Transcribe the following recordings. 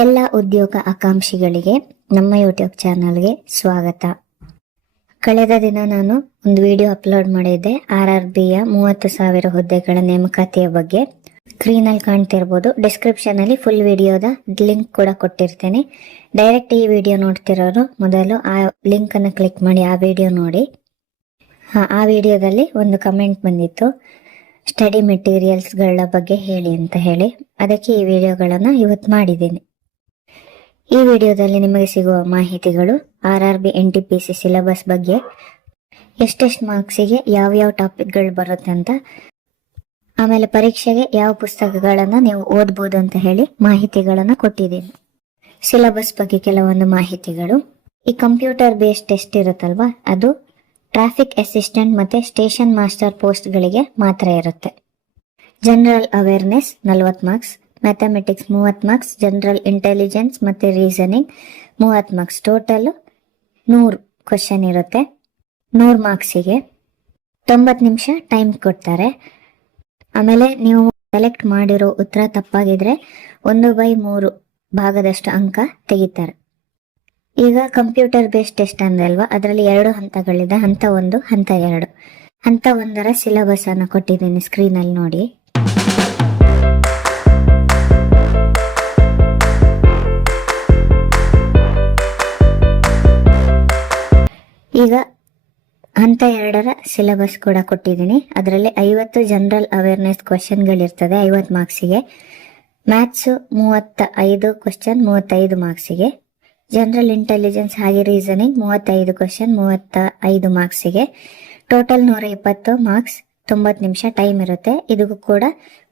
ಎಲ್ಲ ಉದ್ಯೋಗ ಆಕಾಂಕ್ಷಿಗಳಿಗೆ ನಮ್ಮ ಯೂಟ್ಯೂಬ್ ಚಾನಲ್ಗೆ ಸ್ವಾಗತ. ಕಳೆದ ದಿನ ನಾನು ಒಂದು ವಿಡಿಯೋ ಅಪ್ಲೋಡ್ ಮಾಡಿದ್ದೆ RRBಯ 30,000 ಹುದ್ದೆಗಳ ನೇಮಕಾತಿಯ ಬಗ್ಗೆ. ಸ್ಕ್ರೀನಲ್ಲಿ ಕಾಣ್ತಿರ್ಬೋದು. ಡಿಸ್ಕ್ರಿಪ್ಷನ್ ಅಲ್ಲಿ ಫುಲ್ ವಿಡಿಯೋದ ಲಿಂಕ್ ಕೂಡ ಕೊಟ್ಟಿರ್ತೇನೆ. ಡೈರೆಕ್ಟ್ ಈ ವಿಡಿಯೋ ನೋಡ್ತಿರೋರು ಮೊದಲು ಆ ಲಿಂಕ್ ಅನ್ನು ಕ್ಲಿಕ್ ಮಾಡಿ ಆ ವಿಡಿಯೋ ನೋಡಿ. ಆ ವಿಡಿಯೋದಲ್ಲಿ ಒಂದು ಕಮೆಂಟ್ ಬಂದಿತ್ತು, ಸ್ಟಡಿ ಮೆಟೀರಿಯಲ್ಸ್ ಗಳ ಬಗ್ಗೆ ಹೇಳಿ ಅಂತ ಹೇಳಿ. ಅದಕ್ಕೆ ಈ ವಿಡಿಯೋಗಳನ್ನ ಇವತ್ತು ಮಾಡಿದ್ದೀನಿ. ಈ ವಿಡಿಯೋದಲ್ಲಿ ನಿಮಗೆ ಸಿಗುವ ಮಾಹಿತಿಗಳು RRB NTPC ಸಿಲೆಬಸ್ ಬಗ್ಗೆ, ಎಷ್ಟೆಷ್ಟು ಮಾರ್ಕ್ಸಿಗೆ ಯಾವ ಟಾಪಿಕ್ಗಳು ಬರುತ್ತೆ ಅಂತ, ಆಮೇಲೆ ಪರೀಕ್ಷೆಗೆ ಯಾವ ಪುಸ್ತಕಗಳನ್ನ ನೀವು ಓದ್ಬೋದು ಅಂತ ಹೇಳಿ ಮಾಹಿತಿಗಳನ್ನ ಕೊಟ್ಟಿದ್ದೀನಿ. ಸಿಲೆಬಸ್ ಬಗ್ಗೆ ಕೆಲವೊಂದು ಮಾಹಿತಿಗಳು. ಈ ಕಂಪ್ಯೂಟರ್ ಬೇಸ್ಡ್ ಟೆಸ್ಟ್ ಇರುತ್ತಲ್ವಾ, ಅದು ಟ್ರಾಫಿಕ್ ಅಸಿಸ್ಟೆಂಟ್ ಮತ್ತೆ ಸ್ಟೇಷನ್ ಮಾಸ್ಟರ್ ಪೋಸ್ಟ್ ಗಳಿಗೆ ಮಾತ್ರ ಇರುತ್ತೆ. General awareness 40 marks, mathematics 30 marks, general intelligence ಮತ್ತೆ ರೀಸನಿಂಗ್ 30 ಮಾರ್ಕ್ಸ್. ಟೋಟಲ್ 100 ಕ್ವಶನ್ ಇರುತ್ತೆ. 100 ಮಾರ್ಕ್ಸಿಗೆ 90 ನಿಮಿಷ ಟೈಮ್ ಕೊಡ್ತಾರೆ. ಆಮೇಲೆ ನೀವು ಸೆಲೆಕ್ಟ್ ಮಾಡಿರೋ ಉತ್ತರ ತಪ್ಪಾಗಿದ್ರೆ 1/3 ಭಾಗದಷ್ಟು ಅಂಕ ತೆಗಿತಾರೆ. ಈಗ ಕಂಪ್ಯೂಟರ್ ಬೇಸ್ಡ್ ಟೆಸ್ಟ್ ಅಂದಲ್ವಾ, ಅದರಲ್ಲಿ 2 ಹಂತಗಳಿದೆ, ಹಂತ 1, ಹಂತ 2. ಹಂತ 1ರ ಸಿಲೆಬಸ್ ಅನ್ನು ಕೊಟ್ಟಿದ್ದೀನಿ, ಸ್ಕ್ರೀನ್ ಅಲ್ಲಿ ನೋಡಿ. ಈಗ ಹಂತ 2ರ ಸಿಲೆಬಸ್ ಕೂಡ ಕೊಟ್ಟಿದ್ದೀನಿ. ಅದರಲ್ಲಿ 50 ಜನರಲ್ ಅವೇರ್ನೆಸ್ ಕ್ವಶನ್ಗಳಿರ್ತದೆ 50 ಮಾರ್ಕ್ಸಿಗೆ. ಮ್ಯಾಥ್ಸ್ 35 ಕ್ವಶನ್ 35 ಮಾರ್ಕ್ಸಿಗೆ. ಜನರಲ್ ಇಂಟೆಲಿಜೆನ್ಸ್ ಹಾಗೆ ರೀಸನಿಂಗ್ 35 ಕ್ವಶನ್ 35 ಮಾರ್ಕ್ಸಿಗೆ. ಟೋಟಲ್ 120 ಮಾರ್ಕ್ಸ್, 90 ನಿಮಿಷ ಟೈಮ್ ಇರುತ್ತೆ. ಇದಕ್ಕೂ ಕೂಡ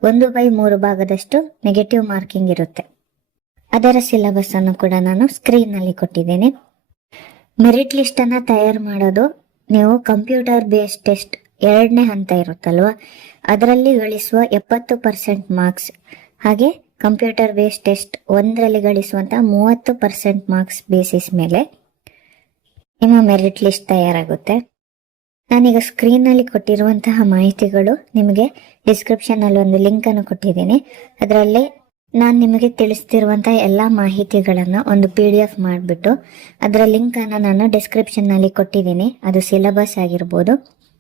1/3 ಭಾಗದಷ್ಟು ನೆಗೆಟಿವ್ ಮಾರ್ಕಿಂಗ್ ಇರುತ್ತೆ. ಅದರ ಸಿಲೆಬಸ್ ಅನ್ನು ಕೂಡ ನಾನು ಸ್ಕ್ರೀನ್ ನಲ್ಲಿ ಕೊಟ್ಟಿದ್ದೇನೆ. ಮೆರಿಟ್ ಲಿಸ್ಟ್ ಅನ್ನ ತಯಾರು ಮಾಡೋದು ನೀವು ಕಂಪ್ಯೂಟರ್ ಬೇಸ್ಡ್ ಟೆಸ್ಟ್ 2ನೇ ಹಂತ ಇರುತ್ತಲ್ವಾ, ಅದರಲ್ಲಿ ಗಳಿಸುವ 70% ಮಾರ್ಕ್ಸ್, ಹಾಗೆ ಕಂಪ್ಯೂಟರ್ ಬೇಸ್ಡ್ ಟೆಸ್ಟ್ 1ರಲ್ಲಿ ಗಳಿಸುವಂತ 30% ಮಾರ್ಕ್ಸ್ ಬೇಸಿಸ್ ಮೇಲೆ ನಿಮ್ಮ ಮೆರಿಟ್ ಲಿಸ್ಟ್ ತಯಾರಾಗುತ್ತೆ. ನಾನೀಗ ಸ್ಕ್ರೀನ್ ನಲ್ಲಿ ಕೊಟ್ಟಿರುವಂತಹ ಮಾಹಿತಿಗಳು ನಿಮಗೆ ಡಿಸ್ಕ್ರಿಪ್ಷನ್ ಅಲ್ಲಿ ಒಂದು ಲಿಂಕ್ ಅನ್ನು ಕೊಟ್ಟಿದ್ದೀನಿ. ಅದರಲ್ಲಿ ನಾನು ನಿಮಗೆ ತಿಳಿಸ್ತಿರುವಂತಹ ಎಲ್ಲಾ ಮಾಹಿತಿಗಳನ್ನ ಒಂದು PDF ಮಾಡಿಬಿಟ್ಟು ಅದರ ಲಿಂಕ್ ಅನ್ನ ನಾನು ಡಿಸ್ಕ್ರಿಪ್ಷನ್ ನಲ್ಲಿ ಕೊಟ್ಟಿದ್ದೀನಿ. ಅದು ಸಿಲೆಬಸ್ ಆಗಿರ್ಬೋದು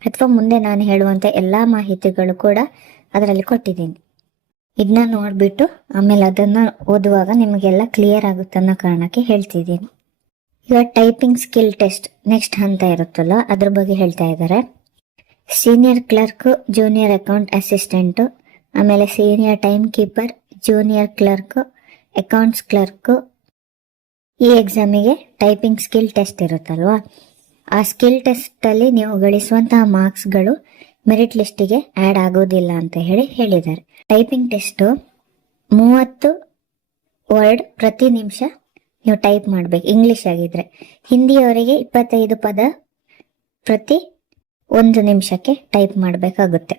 ಅಥವಾ ಮುಂದೆ ನಾನು ಹೇಳುವಂತ ಎಲ್ಲಾ ಮಾಹಿತಿಗಳು ಕೂಡ ಅದರಲ್ಲಿ ಕೊಟ್ಟಿದ್ದೀನಿ. ಇದನ್ನ ನೋಡ್ಬಿಟ್ಟು ಆಮೇಲೆ ಅದನ್ನ ಓದುವಾಗ ನಿಮಗೆಲ್ಲ ಕ್ಲಿಯರ್ ಆಗುತ್ತೆ ಅನ್ನೋ ಕಾರಣಕ್ಕೆ ಹೇಳ್ತಿದ್ದೀನಿ. ಈಗ ಟೈಪಿಂಗ್ ಸ್ಕಿಲ್ ಟೆಸ್ಟ್ ನೆಕ್ಸ್ಟ್ ಹಂತ ಇರುತ್ತಲ್ಲ, ಅದ್ರ ಬಗ್ಗೆ ಹೇಳ್ತಾ ಇದ್ದಾರೆ. Senior clerk, junior account assistant, ಆಮೇಲೆ senior time keeper, junior clerk, accounts clerk. ಈ ಎಕ್ಸಾಮಿಗೆ ಟೈಪಿಂಗ್ ಸ್ಕಿಲ್ ಟೆಸ್ಟ್ ಇರುತ್ತಲ್ವಾ, ಆ ಸ್ಕಿಲ್ ಟೆಸ್ಟ್ ಅಲ್ಲಿ ನೀವು ಗಳಿಸುವಂತಹ ಮಾರ್ಕ್ಸ್ಗಳು ಮೆರಿಟ್ ಲಿಸ್ಟಿಗೆ ಆಡ್ ಆಗೋದಿಲ್ಲ ಅಂತ ಹೇಳಿದ್ದಾರೆ. ಟೈಪಿಂಗ್ ಟೆಸ್ಟ್ 30 ವರ್ಡ್ ಪ್ರತಿ ನಿಮಿಷ ನೀವು ಟೈಪ್ ಮಾಡ್ಬೇಕು, ಇಂಗ್ಲಿಷ್ ಆಗಿದ್ರೆ. ಹಿಂದಿಯವರಿಗೆ 25 ಪದ ಪ್ರತಿ 1 ನಿಮಿಷಕ್ಕೆ ಟೈಪ್ ಮಾಡಬೇಕಾಗುತ್ತೆ.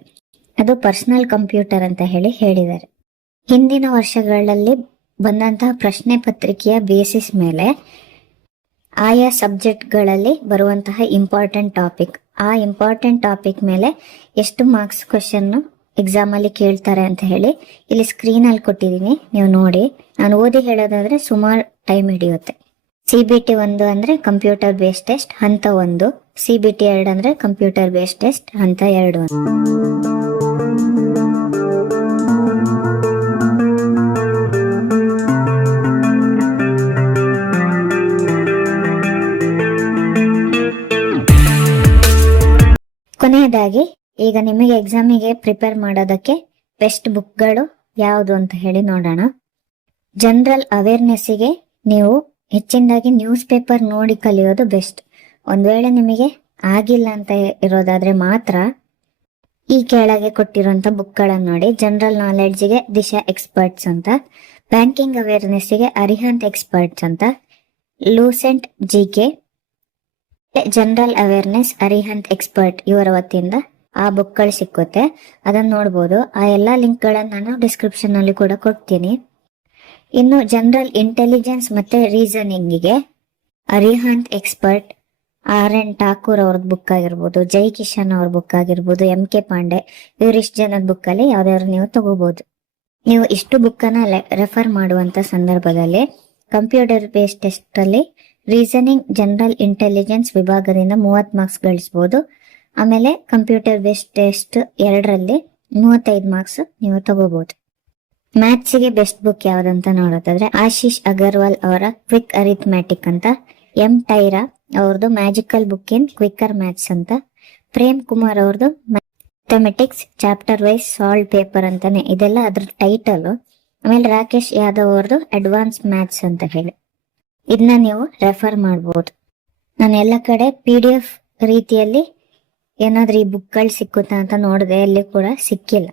ಅದು ಪರ್ಸನಲ್ ಕಂಪ್ಯೂಟರ್ ಅಂತ ಹೇಳಿದ್ದಾರೆ. ಹಿಂದಿನ ವರ್ಷಗಳಲ್ಲಿ ಬಂದಂತಹ ಪ್ರಶ್ನೆ ಪತ್ರಿಕೆಯ ಬೇಸಿಸ್ ಮೇಲೆ ಆಯಾ ಸಬ್ಜೆಕ್ಟ್ಗಳಲ್ಲಿ ಬರುವಂತಹ ಇಂಪಾರ್ಟೆಂಟ್ ಟಾಪಿಕ್, ಆ ಇಂಪಾರ್ಟೆಂಟ್ ಟಾಪಿಕ್ ಮೇಲೆ ಎಷ್ಟು ಮಾರ್ಕ್ಸ್ ಕ್ವಶನ್ ಎಕ್ಸಾಮ್ ಅಲ್ಲಿ ಕೇಳ್ತಾರೆ ಅಂತ ಹೇಳಿ ಇಲ್ಲಿ ಸ್ಕ್ರೀನ್ ಅಲ್ಲಿ ಕೊಟ್ಟಿದ್ದೀನಿ, ನೀವು ನೋಡಿ. ನಾನು ಓದಿ ಹೇಳೋದಾದ್ರೆ ಸುಮಾರು ಟೈಮ್ ಹಿಡಿಯುತ್ತೆ. CBT 1 ಅಂದ್ರೆ ಕಂಪ್ಯೂಟರ್ ಬೇಸ್ಡ್ ಟೆಸ್ಟ್ ಹಂತ 1, CBT 2 ಅಂದ್ರೆ ಕಂಪ್ಯೂಟರ್ ಬೇಸ್ಡ್ ಟೆಸ್ಟ್ ಹಂತ 2. ಕೊನೆಯದಾಗಿ ಈಗ ನಿಮಗೆ ಎಕ್ಸಾಮಿಗೆ ಪ್ರಿಪೇರ್ ಮಾಡೋದಕ್ಕೆ ಬೆಸ್ಟ್ ಬುಕ್ಗಳು ಯಾವುದು ಅಂತ ಹೇಳಿ ನೋಡೋಣ. ಜನರಲ್ ಅವೇರ್ನೆಸ್ಸಿಗೆ ನೀವು ಹೆಚ್ಚಿನದಾಗಿ ನ್ಯೂಸ್ ಪೇಪರ್ ನೋಡಿ ಕಲಿಯೋದು ಬೆಸ್ಟ್. ಒಂದ್ ವೇಳೆ ನಿಮಗೆ ಆಗಿಲ್ಲ ಅಂತ ಇರೋದಾದ್ರೆ ಮಾತ್ರ ಈ ಕೆಳಗೆ ಕೊಟ್ಟಿರುವಂತ ಬುಕ್ಗಳನ್ನು ನೋಡಿ. ಜನರಲ್ ನಾಲೆಡ್ಜ್ಗೆ ದಿಶಾ ಎಕ್ಸ್ಪರ್ಟ್ಸ್ ಅಂತ, ಬ್ಯಾಂಕಿಂಗ್ ಅವೇರ್ನೆಸ್ಸಿಗೆ ಅರಿಹಂತ್ ಎಕ್ಸ್ಪರ್ಟ್ಸ್ ಅಂತ, Lucent GK, general awareness Arihant expert ಇವರ ವತಿಯಿಂದ ಆ ಬುಕ್ಗಳು ಸಿಕ್ಕುತ್ತೆ, ಅದನ್ನ ನೋಡ್ಬೋದು. ಆ ಎಲ್ಲಾ ಲಿಂಕ್ ಗಳನ್ನ ನಾನು ಡಿಸ್ಕ್ರಿಪ್ಷನ್ ಅಲ್ಲಿ ಕೂಡ ಕೊಡ್ತೀನಿ. ಇನ್ನು ಜನರಲ್ ಇಂಟೆಲಿಜೆನ್ಸ್ ಮತ್ತೆ ರೀಸನಿಂಗಿಗೆ ಅರಿಹಂತ್ ಎಕ್ಸ್ಪರ್ಟ್ RN ಠಾಕೂರ್ ಅವ್ರದ್ ಬುಕ್ ಆಗಿರ್ಬೋದು, ಜೈ ಕಿಶನ್ ಅವ್ರ ಬುಕ್ ಆಗಿರ್ಬೋದು, MK ಪಾಂಡೆ, ಇವರಿಷ್ಟು ಜನದ ಬುಕ್ ಅಲ್ಲಿ ಯಾವ್ದಾದ್ರು ನೀವು ತಗೋಬಹುದು. ನೀವು ಇಷ್ಟು ಬುಕ್ಕನ್ನ ರೆಫರ್ ಮಾಡುವಂತ ಸಂದರ್ಭದಲ್ಲಿ ಕಂಪ್ಯೂಟರ್ ಬೇಸ್ಡ್ ಟೆಸ್ಟ್ ಅಲ್ಲಿ ರೀಸನಿಂಗ್, ಜನರಲ್ ಇಂಟೆಲಿಜೆನ್ಸ್ ವಿಭಾಗದಿಂದ 30 ಮಾರ್ಕ್ಸ್ ಗಳಿಸಬಹುದು. ಆಮೇಲೆ ಕಂಪ್ಯೂಟರ್ ಬೇಸ್ಡ್ ಟೆಸ್ಟ್ 2ರಲ್ಲಿ 35 ಮಾರ್ಕ್ಸ್ ನೀವು ತಗೋಬಹುದು. ಮ್ಯಾಥ್ಸ್ಗೆ ಬೆಸ್ಟ್ ಬುಕ್ ಯಾವ್ದಂತ ನೋಡೋದಾದ್ರೆ ಆಶೀಶ್ ಅಗರ್ವಾಲ್ ಅವರ ಕ್ವಿಕ್ ಅರಿಥ್ಮ್ಯಾಟಿಕ್ ಅಂತ, ಎಂ ಟೈರಾ ಅವ್ರದ್ದು magical book in quicker maths ಅಂತ, ಪ್ರೇಮ್ ಕುಮಾರ್ ಅವ್ರದ್ದು mathematics chapter wise solve paper ಅಂತಾನೆ, ಇದೆಲ್ಲ ಅದ್ರ ಟೈಟಲ್. ಆಮೇಲೆ ರಾಕೇಶ್ ಯಾದವ್ ಅವ್ರದ್ದು ಅಡ್ವಾನ್ಸ್ ಮ್ಯಾಥ್ಸ್ ಅಂತ ಹೇಳಿ, ಇದನ್ನ ನೀವು ರೆಫರ್ ಮಾಡಬಹುದು. ನಾನು ಎಲ್ಲ ಕಡೆ PDF ರೀತಿಯಲ್ಲಿ ಏನಾದ್ರೂ ಈ ಬುಕ್ಗಳು ಸಿಕ್ಕುತ್ತಾ ಅಂತ ನೋಡಿದೆ, ಅಲ್ಲಿ ಕೂಡ ಸಿಕ್ಕಿಲ್ಲ.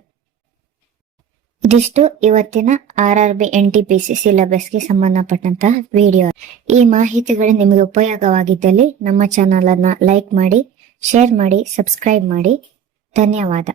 ಇದಿಷ್ಟು ಇವತ್ತಿನ RRB NTPC ಸಿಲೆಬಸ್ಗೆ ಸಂಬಂಧಪಟ್ಟಂತಹ ವಿಡಿಯೋ. ಈ ಮಾಹಿತಿಗಳು ನಿಮಗೆ ಉಪಯೋಗವಾಗಿದ್ದಲ್ಲಿ ನಮ್ಮ ಚಾನಲ್ ಅನ್ನ ಲೈಕ್ ಮಾಡಿ, ಶೇರ್ ಮಾಡಿ, ಸಬ್ಸ್ಕ್ರೈಬ್ ಮಾಡಿ. ಧನ್ಯವಾದ.